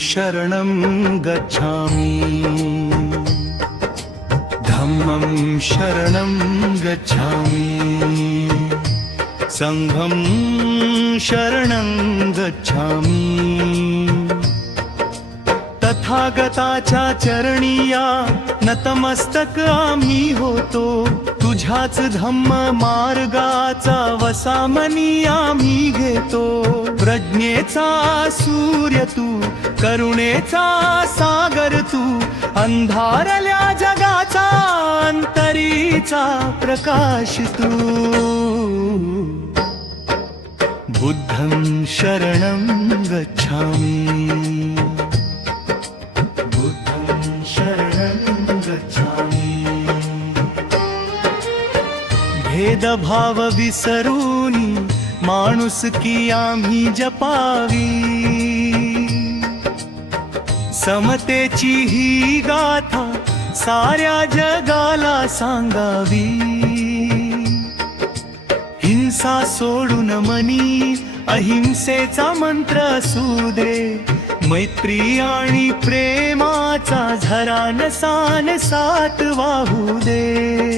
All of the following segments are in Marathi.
शरणं गच्छामि। धम्मं शरणं गच्छामि। सङ्घं शरणं गच्छामि। तथागताच्या चरणीया नतमस्तक आम्ही होतो तुझ्याच धम्म मार्गाचा वसामनी आम्ही घेतो. प्रज्ञेचा सूर्य तू करुणेचा सागर तू अंधारल्या जगाचा अंतरीचा प्रकाश तू. बुद्धं शरणं गच्छामि. भेदभाव विसरूनी माणूस की आम्ही जपावी. समतेची ही गाथा साऱ्या जगाला सांगावी. हिंसा सोडून मनी अहिंसेचा मंत्र असू दे. मैत्री आणि प्रेमाचा झरा नसान सात वाहू दे.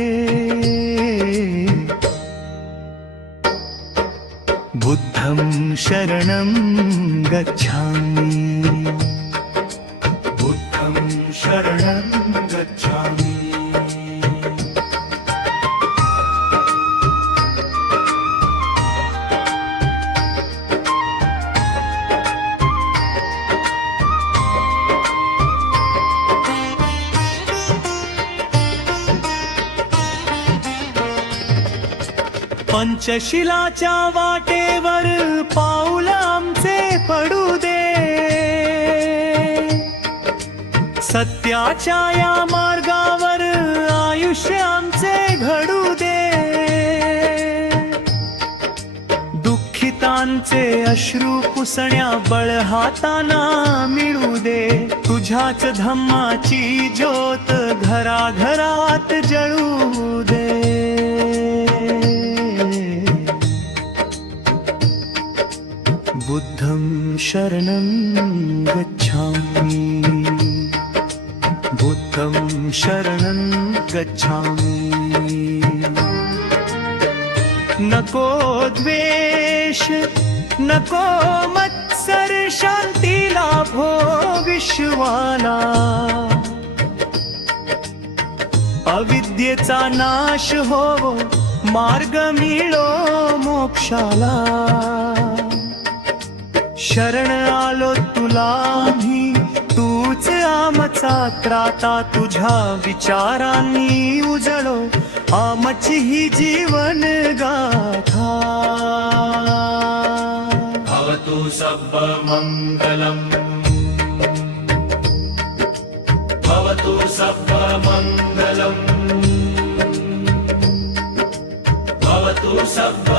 शरणं गच्छामि पंचशिलाच्या वाटेवर पाऊल आमचे पडू दे. सत्याच्या या मार्गावर आयुष्य आमचे घडू दे. दुःखितांचे अश्रू पुसण्या बळ हाताना मिळू दे. तुझ्याच धम्माची ज्योत घराघरात जळू शरणं गच्छामि। बुद्धं शरणं गच्छामि। नको द्वेष नको मत्सर शांती लाभो विश्वाला। अविद्येचा नाश होवो मार्ग मिळो मोक्षाला। शरण आलो तुला मी तूच आमचा त्राता तुझ्या विचारांनी उजळो. आमची ही जीवन गाथा. भवतु सब सर्वमङ्गलम् भवतु सब सर्वमङ्गलम् भवतु सब